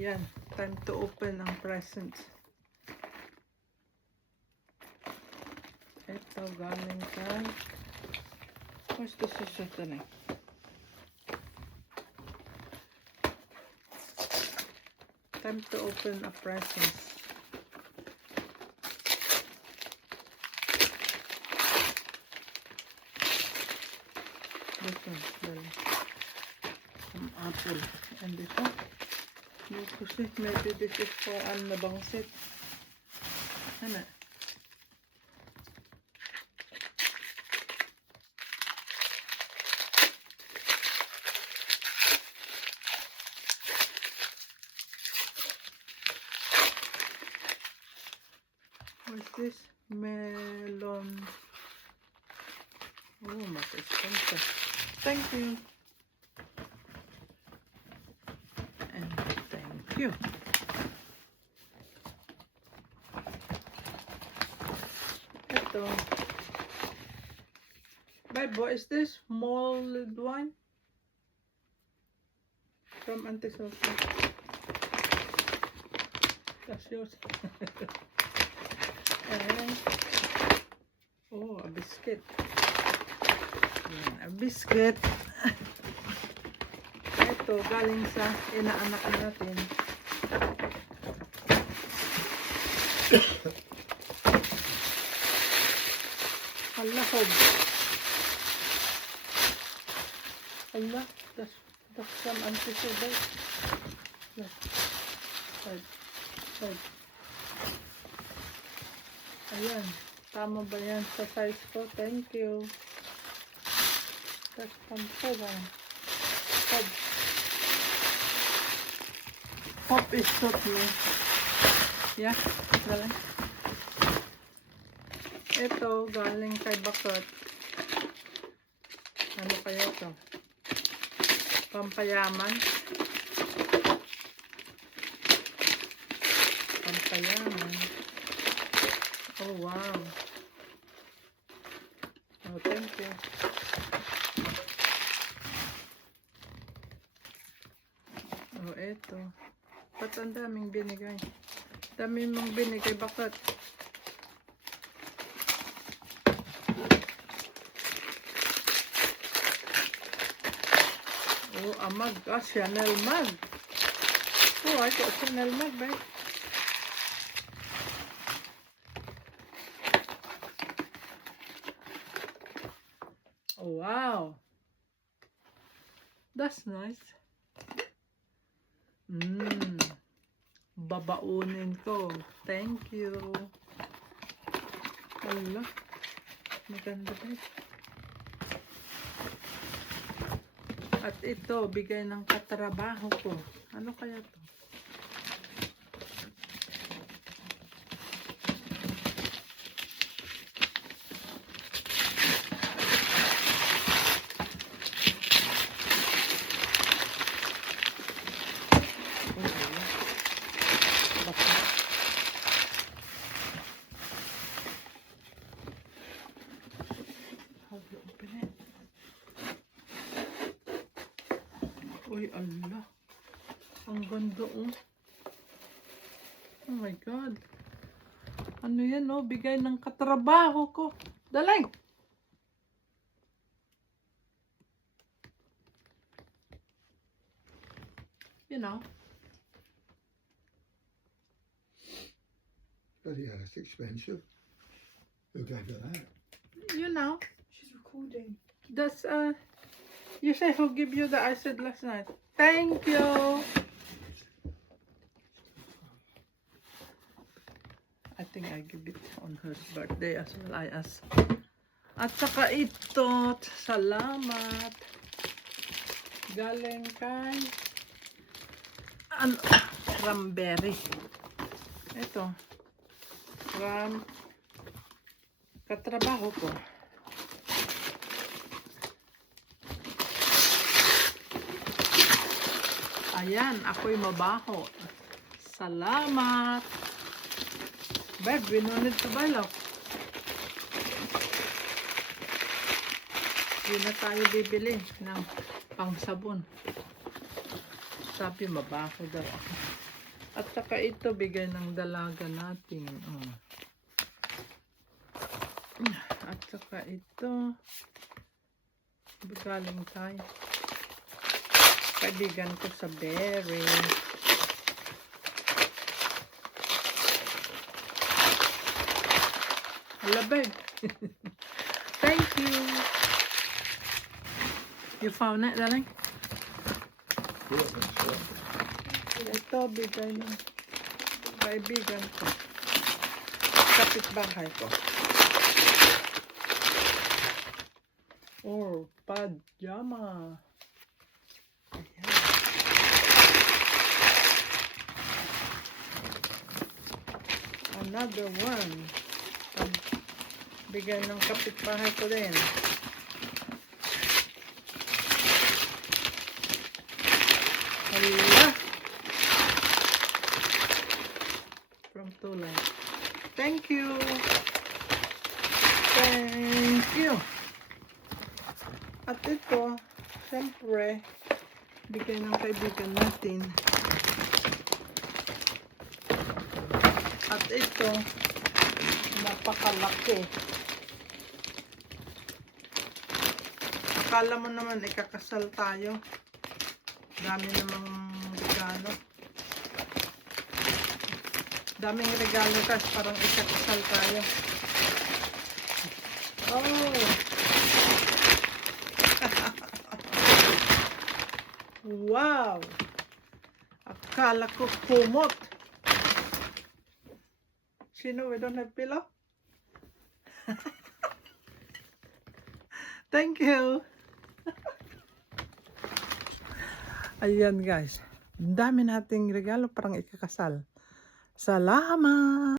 Yan, time to open ang presents. Ito, galing kay... Where's the sister na? Time to open a presents. This one, some apple. And this one. Maybe this is for Anna Bangsit. Ano? What's this? Melon. Oh, mas expensive. Thank you. And thank you. Ito. Babe, what is this? Mulled wine? From Auntie Sophie. That's yours. And, oh, a biscuit. Yan, a biscuit. Ito, galing sa inaanak natin. Halahog. Allah, that's from Auntie Sophie. Side. Ayan, tama ba yan sa size ko? Thank you. That's from Seven. Pop is so cute. Yeah, galing. Ito, galing kay Bakot. Ano kaya ito? Pampayaman. Pampayaman. Oh, wow. Oh, thank you. Oh, eto. Ba't ang daming binigay? Dami mong binigay, bakit? Oh, a mug. Ah, Chanel mug. Oh, I got Chanel mug, babe. Oh, wow. That's nice. Babaunin ko. Thank you. Allah. Maganda ba? At ito, bigay ng katrabaho ko. Ano kaya to? Uy, Allah. Ang ganda, oh. Oh my God. Ano yan, oh? Bigay ng katrabaho ko. Daling! You know. Bloody hell, it's expensive. Who gave her that? You know. She's recording. That's, you say who give you that I said last night. Thank you. I think I give it on her birthday as well. I asked. At saka ito, salamat. Galing kay cranberry. Ito. Katrabaho ko. Ayan, ako'y mabaho. Salamat. Babe, we no need to buy love. Hindi na tayo bibili ng pangsabon. Sabi, mabaho daw ako. At saka ito, bigay ng dalaga natin. Oh. At saka ito, galing tayo. Kaibigan ko sa berry. Hala, babe. Thank you. You found it, darling? Yeah, that's right. Ito, bigay ng kaibigan ko. Kapitbahay ko. Oh, pajama. Ayan. Another one. Bigay ng kapitbahay ko din. Hala. From Tulay. Thank you. Thank you. At ito, siyempre, bigay ng kaibigan natin. At ito, napakalaki. Akala mo naman ikakasal tayo. Dami namang regalo. Daming regalo kasi parang ikakasal tayo. Oh! Wow! Akala ko kumot. Sino, we don't have pillow? Thank you. Ayan guys. Dami nating regalo parang ikakasal. Salamat!